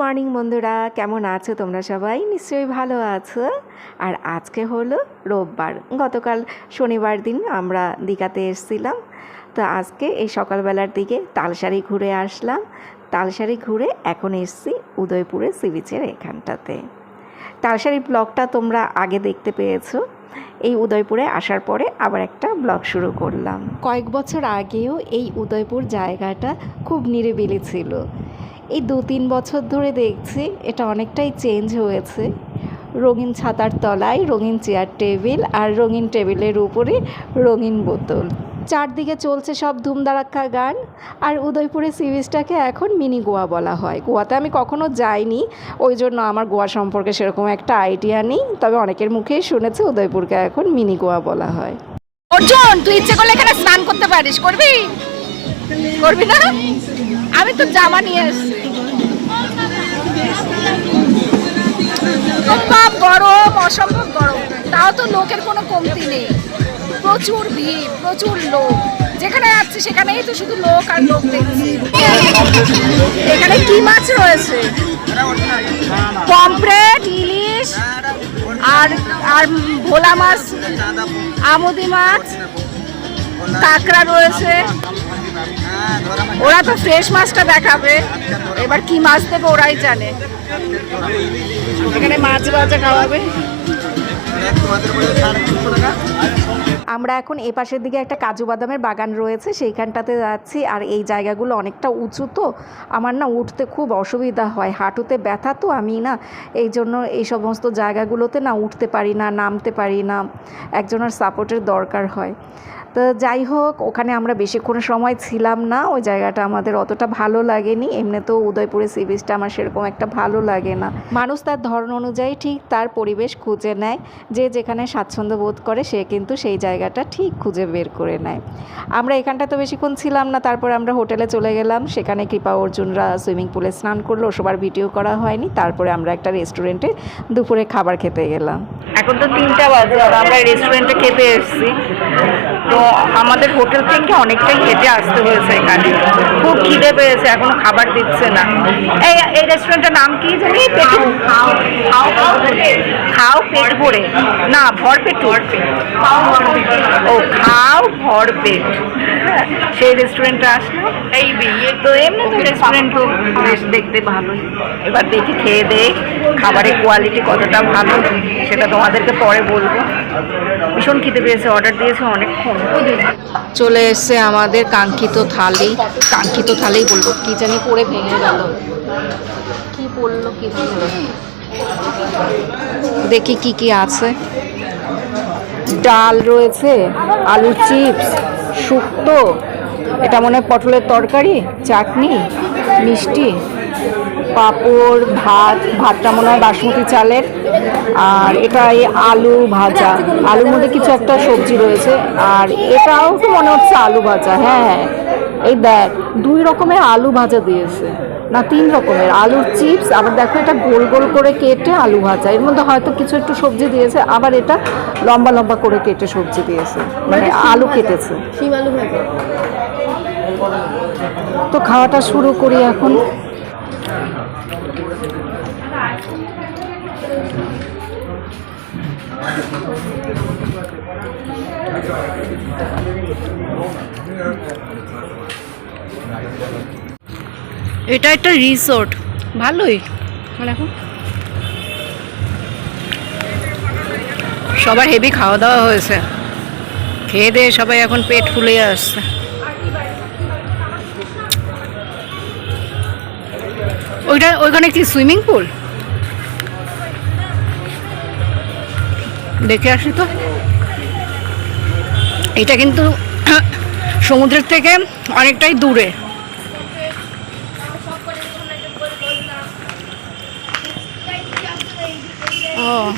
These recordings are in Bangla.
মর্নিং বন্ধুরা, কেমন আছো তোমরা সবাই? নিশ্চয়ই ভালো আছো। আর আজকে হলো রোববার, গতকাল শনিবার দিন আমরা দীঘাতে এসেছিলাম। তো আজকে এই সকালবেলার দিকে তালসারি ঘুরে আসলাম। তালসারি ঘুরে এখন এসছি উদয়পুরের সি বিচের এখানটাতে। তালসারি ব্লগটা তোমরা আগে দেখতে পেয়েছ। এই উদয়পুরে আসার পরে আবার একটা ব্লগ শুরু করলাম। কয়েক বছর আগেও এই উদয়পুর জায়গাটা খুব নিরিবিলি ছিল। এই দু তিন বছর ধরে দেখছি এটা অনেকটাই চেঞ্জ হয়েছে। রঙিন ছাতার তলায় রঙিন চেয়ার টেবিল আর রঙিন টেবিলের উপরে রঙিন বোতল। চারদিকে চলছে সব ধুমধারাক্কা গান আর উদয়পুরের সি বিচটাকে এখন মিনি গোয়া বলা হয়। গোয়াতে আমি কখনো যাইনি, ওই জন্য আমার গোয়া সম্পর্কে সেরকম একটা আইডিয়া নেই, তবে অনেকের মুখেই শুনেছি উদয়পুরকে এখন মিনি গোয়া বলা হয়। অর্জুন, তুই ইচ্ছে করলে এখানে স্নান করতে পারিস, করবি? করবি না? আমি তো জামা নিয়ে এসেছি বাপ গরম, অসম্ভব গরম। তাও তো লোকের কোনো কমতি নেই। প্রচুর ভিড়, প্রচুর লোক। যেখানে যাচ্ছি সেখানেই তো শুধু লোক আর লোক দেখছি। এখানে কি মাছ রয়েছে? পমফ্রেট, ইলিশ, আর আর ভোলা মাছ, আমুদি মাছ, কাঁকড়া রয়েছে। ওরা তো ফ্রেশ মাছটা দেখাবে। এবার কি মাছ দেবে ওরাই জানে। এখানে মাছ আমরা এখন এ পাশের দিকে একটা কাজু বাদামের বাগান রয়েছে, সেইখানটাতে যাচ্ছি। আর এই জায়গাগুলো অনেকটা উঁচু তো। আমার না উঠতে খুব অসুবিধা হয়, হাঁটুতে ব্যথা তো, আমি না এই জন্য এই সমস্ত জায়গাগুলোতে না উঠতে পারি না, নামতে পারি না। একজনের সাপোর্টের দরকার হয়। তো যাই হোক, ওখানে আমরা বেশিক্ষণ সময় ছিলাম না। ওই জায়গাটা আমাদের অতটা ভালো লাগেনি। এমনিতেও উদয়পুরের সি বিচটা আমার সেরকম একটা ভালো লাগে না। মানুষ তার ধরন অনুযায়ী ঠিক তার পরিবেশ খুঁজে নেয়। যে যেখানে স্বাচ্ছন্দ্য বোধ করে, সে কিন্তু সেই জায়গাটা ঠিক খুঁজে বের করে নেয়। আমরা এখানটা তো বেশিক্ষণ ছিলাম না, তারপর আমরা হোটেলে চলে গেলাম। সেখানে কৃপা অর্জুনরা সুইমিং পুলে স্নান করল, সবার ভিডিও করা হয়নি। তারপরে আমরা একটা রেস্টুরেন্টে দুপুরে খাবার খেতে গেলাম। এখন তো তিনটা বাজে, আমরা রেস্টুরেন্টে খেতে এসেছি। তো আমাদের হোটেল থেকে অনেকটাই হেঁটে আসতে হয়েছে এখানে। খুব খিদে পেয়েছে এখনও খাবার দিচ্ছে না। এই এই রেস্টুরেন্টের নাম কি জানি? পেটু? খাও পেট। ভরে। না ভর পেট। ও খাও ভর পেট। সেই রেস্টুরেন্টটা আসলাম এই বিয়ে। তো এমনি তো রেস্টুরেন্টও বেশ দেখতে ভালোই। এবার দেখি খেয়ে দেখ খাবারের কোয়ালিটি কতটা ভালো সেটা তোমাদেরকে পরে বলব। ভীষণ খিদে পেয়েছে অর্ডার দিয়েছে অনেকক্ষণ। চলে এসছে আমাদের কাঙ্ক্ষিত থালি। কাঙ্ক্ষিত থালি বলব। কি জানি পড়ে ভেঙে গেল। কি পড়ল কি দেখি কি কি আছে। ডাল রয়েছে আলু চিপস, শুক্তো, এটা মনে পটলের তরকারি, চাটনি, মিষ্টি, পাঁপড়, ভাত, ভাতটা মনে হয় বাসমতি চালের। আর এটা এই আলু ভাজা। আলুর মধ্যে কিছু একটা সবজি রয়েছে। আর এটাও তো মনে হচ্ছে আলু ভাজা। হ্যাঁ হ্যাঁ। এই দেখ দুই রকমের আলু ভাজা দিয়েছে। না তিন রকমের। আলুর চিপস আবার দেখো এটা গোল গোল করে কেটে আলু ভাজা। এর মধ্যে হয়তো কিছু একটু সবজি দিয়েছে আবার এটা লম্বা লম্বা করে কেটে সবজি দিয়েছে। মানে আলু কেটেছে। তো খাওয়াটা শুরু করি এখন। এটা একটা রিসোর্ট ভালোই। মানে এখন সবার হেভি খাওয়া দাওয়া হয়েছে। খেয়ে দিয়ে সবাই এখন পেট ফুলে আসছে। ওইটা ওইখানে কি সুইমিং পুল দেখে আসি তো। এটা কিন্তু সমুদ্রের থেকে অনেকটাই দূরে। ও,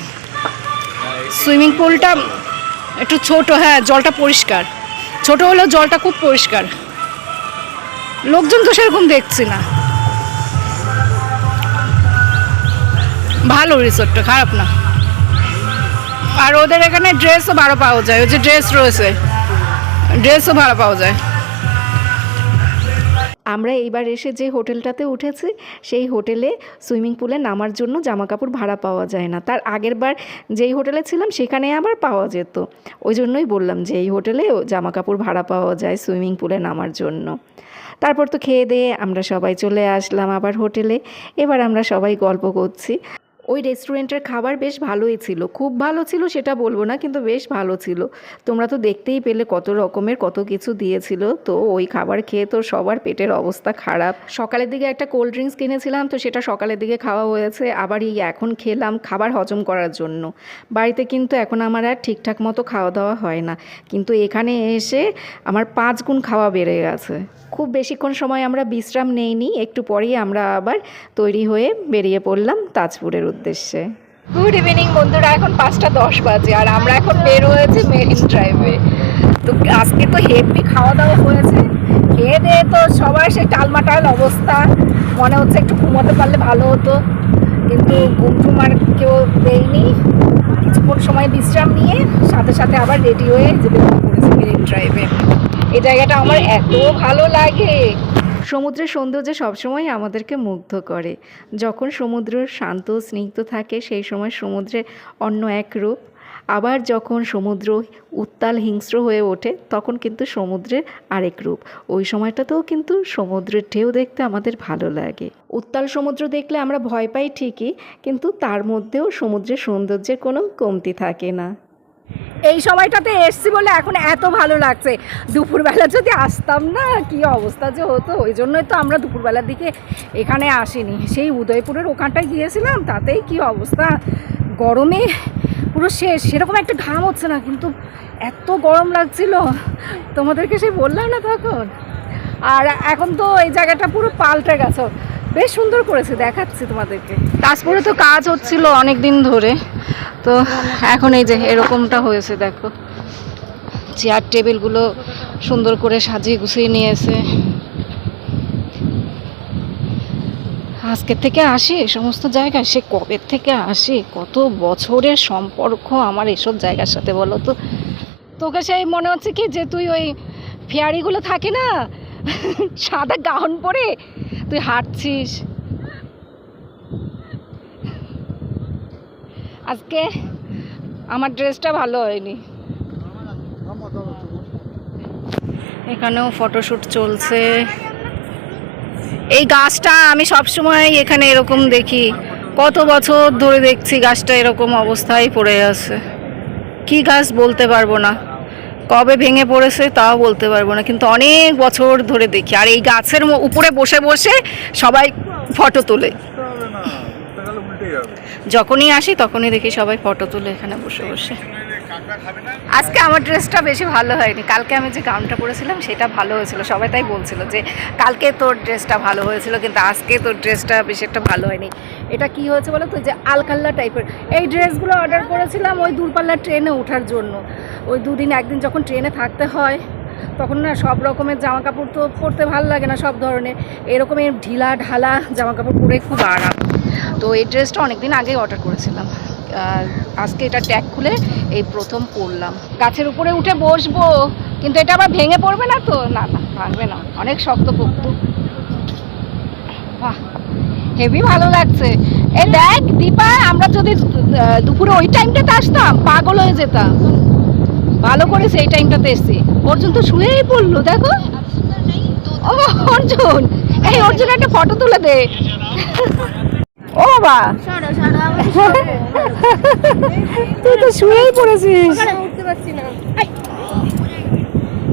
সুইমিং পুলটা একটু ছোট হ্যাঁ জলটা পরিষ্কার। ছোট হলেও জলটা খুব পরিষ্কার। লোকজন তো সেরকম দেখছি না। ভালো রিসোর্টটা খারাপ না। আর ওদের এখানে ড্রেসও ভালো পাওয়া যায়, ওই যে ড্রেস রয়েছে। ড্রেসও ভালো পাওয়া যায়। আমরা এইবার এসে যে হোটেলটাতে উঠেছি, সেই হোটেলে সুইমিং পুলে নামার জন্য জামা কাপড় ভাড়া পাওয়া যায় না। তার আগের বার যেই হোটেলে ছিলাম, সেখানে আবার পাওয়া যেত। ওই জন্যই বললাম যে এই হোটেলেও জামা কাপড় ভাড়া পাওয়া যায় সুইমিং পুলে নামার জন্য। তারপর তো খেয়ে দিয়ে আমরা সবাই চলে আসলাম আবার হোটেলে। এবার আমরা সবাই গল্প করছি। ওই রেস্টুরেন্টের খাবার বেশ ভালোই ছিল। খুব ভালো ছিল সেটা বলব না, কিন্তু বেশ ভালো ছিল। তোমরা তো দেখতেই পেলে কত রকমের কত কিছু দিয়েছিল। তো ওই খাবার খেয়ে তো সবার পেটের অবস্থা খারাপ। সকালের দিকে একটা কোল্ড ড্রিঙ্কস কিনেছিলাম, তো সেটা সকালের দিকে খাওয়া হয়েছে। আবার এই এখন খেলাম খাবার হজম করার জন্য। বাড়িতে কিন্তু এখন আমার আর ঠিকঠাক মতো খাওয়া দাওয়া হয় না। কিন্তু এখানে এসে আমার পাঁচ গুণ খাওয়া বেড়ে গেছে। খুব বেশিক্ষণ সময় আমরা বিশ্রাম নেইনি, একটু পরেই আমরা আবার তৈরি হয়ে বেরিয়ে পড়লাম তাজপুরের উদ্দেশ্যে। গুড ইভিনিং বন্ধুরা, এখন পাঁচটা দশ বাজে আর আমরা এখন বের হয়েছি মেরিন ড্রাইভে তো আজকে তো হেভি খাওয়া দাওয়া হয়েছে। খেয়ে দিয়ে তো সবার সেই টালমাটাল অবস্থা। মনে হচ্ছে একটু ঘুমোতে পারলে ভালো হতো। কিন্তু ঘুম টুম আর কেউ দেয়নি। কিছুক্ষণ সময় বিশ্রাম নিয়ে সাথে সাথে আবার রেডি হয়ে যেতে পড়েছি মেরিন ড্রাইভে এই জায়গাটা আমার এত ভালো লাগে। সমুদ্রের সৌন্দর্য সবসময় আমাদেরকে মুগ্ধ করে। যখন সমুদ্র শান্ত স্নিগ্ধ থাকে, সেই সময় সমুদ্রে অন্য এক রূপ। আবার যখন সমুদ্র উত্তাল হিংস্র হয়ে ওঠে, তখন কিন্তু সমুদ্রের আরেক রূপ। ওই সময়টাতেও কিন্তু সমুদ্রের ঢেউ দেখতে আমাদের ভালো লাগে। উত্তাল সমুদ্র দেখলে আমরা ভয় পাই ঠিকই, কিন্তু তার মধ্যেও সমুদ্রের সৌন্দর্যের কোনো কমতি থাকে না। এই সময়টাতে এসছি বলে এখন এত ভালো লাগছে। দুপুরবেলা যদি আসতাম না, কি অবস্থা যে হতো? ওই জন্যই তো আমরা দুপুরবেলার দিকে এখানে আসিনি। সেই উদয়পুরের ওখানটায় গিয়েছিলাম, তাতেই কি অবস্থা? গরমে পুরো শেষ। সেরকম একটা ঘাম হচ্ছে না, কিন্তু এত গরম লাগছিল। তোমাদেরকে সেই বললাম না তখন? আর এখন তো এই জায়গাটা পুরো পাল্টে গেছে। বেশ সুন্দর করেছে, দেখাচ্ছি তোমাদেরকে। তাজপুরে তো কাজ হচ্ছিল অনেক দিন ধরে। তো এখন এই যে এরকমটা হয়েছে, দেখো। চেয়ার টেবিলগুলো সুন্দর করে সাজিয়ে গুছিয়ে নিয়েছে। আজকের থেকে আসি সমস্ত জায়গায়? সে কবে থেকে আসি? কত বছরের সম্পর্ক আমার এসব জায়গার সাথে বলো তো? তোকে সেই মনে হচ্ছে কি যে তুই ওই ফেয়ারিগুলো থাকে না, সাদা গাউন পরে তুই হাঁটছিস? আজকে আমার ড্রেসটা ভালো হয়নি। এখানেও ফটোশ্যুট চলছে। এই গাছটা আমি সবসময় এখানে এরকম দেখি। কত বছর ধরে দেখছি গাছটা এরকম অবস্থায় পড়ে আছে। কি গাছ বলতে পারব না। কবে ভেঙে পড়েছে তাও বলতে পারব না কিন্তু অনেক বছর ধরে দেখি। আর এই গাছের উপরে বসে বসে সবাই ফটো তোলে। যখনই আসি তখনই দেখি সবাই ফটো তুলে এখানে বসে বসে। আজকে আমার ড্রেসটা বেশি ভালো হয়নি। কালকে আমি যে গাউনটা পরেছিলাম, সেটা ভালো হয়েছিল। সবাই তাই বলছিল যে, কালকে তোর ড্রেসটা ভালো হয়েছিল, কিন্তু আজকে তোর ড্রেসটা বেশি একটা ভালো হয়নি। এটা কি হয়েছে বলো তো? যে আলকাল্লা টাইপের এই ড্রেসগুলো অর্ডার করেছিলাম ওই দূরপাল্লার ট্রেনে ওঠার জন্য। ওই দুদিন, একদিন যখন ট্রেনে থাকতে হয়, তখন না সব রকমের জামা কাপড় তো পরতে ভালো লাগে না সব ধরনের। এরকমের ঢিলা ঢালা জামা কাপড় পরে খুব আরাম। তো এই ড্রেসটা অনেকদিন আগেই অর্ডার করেছিলাম। আজকে এটা ট্যাগ খুলে এই প্রথম পরলাম গাছের উপরে উঠে বসবো কিন্তু এটা আবার ভেঙে পড়বে না তো না না ভাঙবে না অনেক শক্ত পোক্ত বাহ হেভি ভালো লাগছে এ দেখ দীপা আমরা যদি দুপুরে ওই টাইমটাতে আসতাম পাগল হয়ে যেতাম ভালো করেছে এই টাইমটাতে এসছি অর্জুন তো শুয়েই পড়ল দেখো ও অর্জুন এই অর্জুন একটা ফটো তুলে দে ও বাবা। তুই তো শুয়েই পড়েছিস।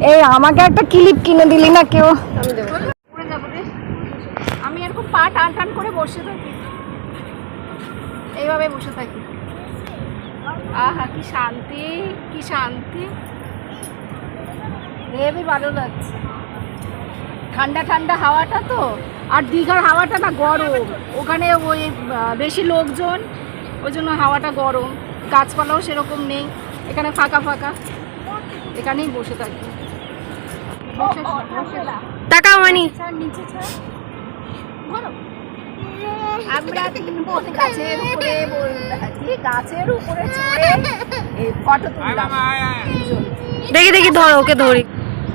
এই আমাকে একটা ক্লিপ কিনে দিলি না কেউ? আমি এরকম পা টান টান করে বসে থাকি। এইভাবে বসে থাকি। আহা কি শান্তি কি শান্তি। হেবি ভালো লাগছে। ঠান্ডা ঠান্ডা হাওয়াটা তো। আর দীঘার হাওয়াটা না গরম। ওখানে ওই বেশি লোকজন ওই জন্য হাওয়াটা গরম। গাছপালাও সেরকম নেই। এখানে ফাঁকা ফাঁকা। এখানেই বসে থাকি। টাকা মানি। আমরা তিন বোন গাছের উপরে গাছের উপরে ফটো তুললাম। দেখি দেখি ধর ওকে ধরি।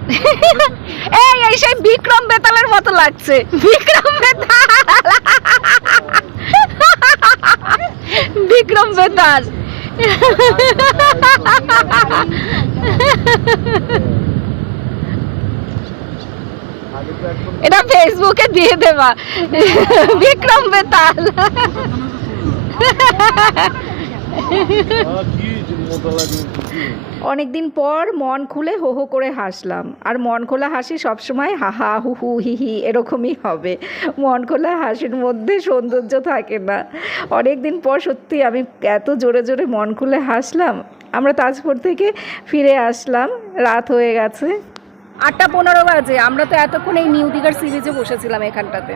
এই এই সেই বিক্রম বেতালের মতো লাগছে। বিক্রম বেতাল। বিক্রম বেতাল। এটা ফেসবুকে দিয়ে দেবা। বিক্রম বেতাল। অনেক দিন পর মন খুলে হো হো করে হাসলাম। আর মন খোলা হাসি সবসময় হা হা হু হু হি হি এরকমই হবে। মন খোলা হাসির মধ্যে সৌন্দর্য থাকে না। অনেক দিন পর সত্যি আমি এত জোরে জোরে মন খুলে হাসলাম, আমরা তাজপুর থেকে ফিরে আসলাম। রাত হয়ে গেছে। আটটা পনেরো বাজে। আমরা তো এতক্ষণ এই নিউ দিঘার সিরিজে বসেছিলাম এখানটাতে।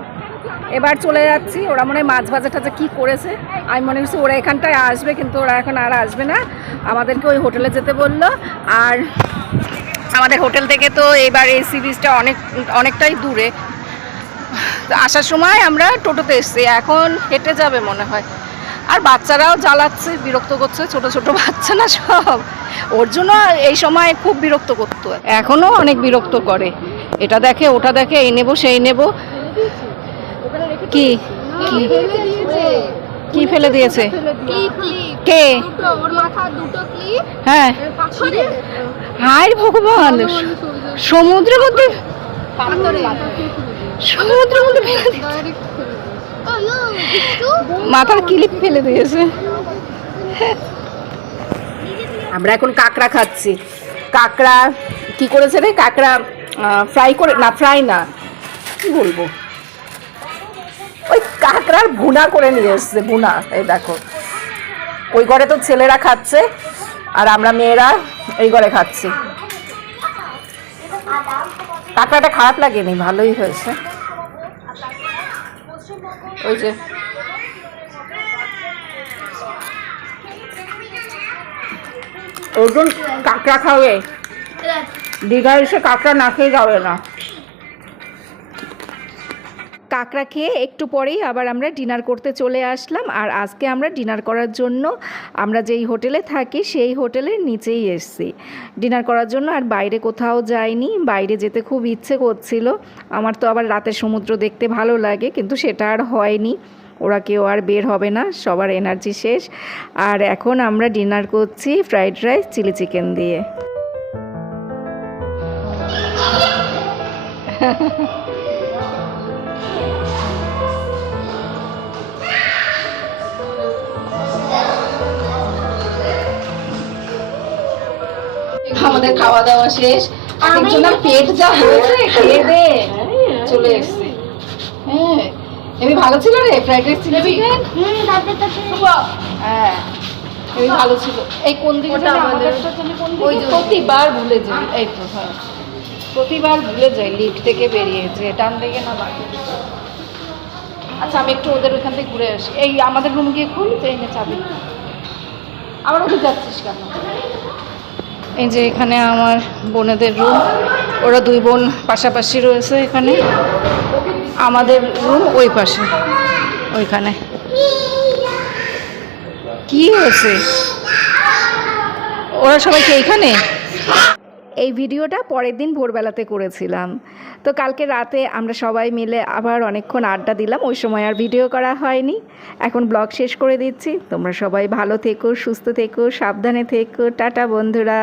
এবার চলে যাচ্ছি। ওরা মনে হয় মাছ ভাজা টাজা কী করেছে। আমি মনে করছি ওরা এখানটায় আসবে, কিন্তু ওরা এখন আর আসবে না। আমাদেরকে ওই হোটেলে যেতে বলল। আর আমাদের হোটেল থেকে তো এবার এই সিরিজটা অনেক, অনেকটাই দূরে। আসার সময় আমরা টোটোতে এসছি। এখন হেঁটে যাবে মনে হয়। আর বাচ্চারাও জ্বালাচ্ছে, বিরক্ত করছে। ছোট ছোট বাচ্চা না সব। ওর জন্য এই সময় খুব বিরক্ত করতো। এখনও অনেক বিরক্ত করে। এটা দেখে, ওটা দেখে, এই নেব, সেই নেব। কি? কি? কি ফেলে দিয়েছে? কে ওর মাথার দুটো হ্যাঁ। হায় ভগবান! সমুদ্রের মধ্যে সমুদ্রের মধ্যে ফেলে মাথার ক্লিপ ফেলে দিয়েছে। আমরা এখন কাঁকড়া খাচ্ছি। কাঁকড়া কি করেছে রে? কাঁকড়া ফ্রাই করে না ফ্রাই না। কি বলব? কাঁকড়ার ভুনা করে নিয়ে এসছে, ভুনা। এই দেখো। ওই ঘরে তো ছেলেরা খাচ্ছে, আর আমরা মেয়েরা এই ঘরে খাচ্ছি। কাঁকড়াটা খারাপ লাগেনি, ভালোই হয়েছে। ওই যে। ওজন কাঁকড়া খাবে। দীঘা এসে কাঁকড়া না খেয়ে যাবে না। কাঁকড়া খেয়ে একটু পরেই আবার আমরা ডিনার করতে চলে আসলাম। আর আজকে আমরা ডিনার করার জন্য আমরা যেই হোটেলে থাকি সেই হোটেলের নিচেই এসছি। ডিনার করার জন্য আর বাইরে কোথাও যাইনি। বাইরে যেতে খুব ইচ্ছে করছিল। আমার তো আবার রাতের সমুদ্র দেখতে ভালো লাগে, কিন্তু সেটা আর হয়নি। ওরা কেউ আর বের হবে না, সবার এনার্জি শেষ। আর এখন আমরা ডিনার করছি ফ্রাইড রাইস, চিলি চিকেন দিয়ে। আমাদের খাওয়া দাওয়া শেষ একজনের পেট যা হয়েছে খেয়ে দে। চলে এসছে। হ্যাঁ। এমনি ভালো ছিল রে? ফ্রাইড রাইস হ্যাঁ ভালো ছিল। এই কোন দিকে আমাদের-? প্রতিবার ভুলে যাই। এই তো হ্যাঁ। প্রতিবার ভুলে যাই লিফট থেকে বেরিয়েছে দিকে না আচ্ছা আমি একটু ওদের ওখান থেকে ঘুরে আসি। এই আমাদের রুম গিয়ে খুলি চাবি। আবার ওদের যাচ্ছিস কেন? এই যে এখানে আমার বোনেদের রুম ওরা দুই বোন পাশাপাশি রয়েছে এখানে। আমাদের রুম ওই পাশে, ওইখানে। কি হয়েছে? ওরা সবাইকে এইখানে এই ভিডিওটা পরের দিন ভোরবেলাতে করেছিলাম। তো কালকে রাতে আমরা সবাই মিলে আবার অনেকক্ষণ আড্ডা দিলাম, ওই সময় আর ভিডিও করা হয়নি। এখন ব্লগ শেষ করে দিচ্ছি। তোমরা সবাই ভালো থেকো, সুস্থ থেকো, সাবধানে থেকো। টাটা বন্ধুরা।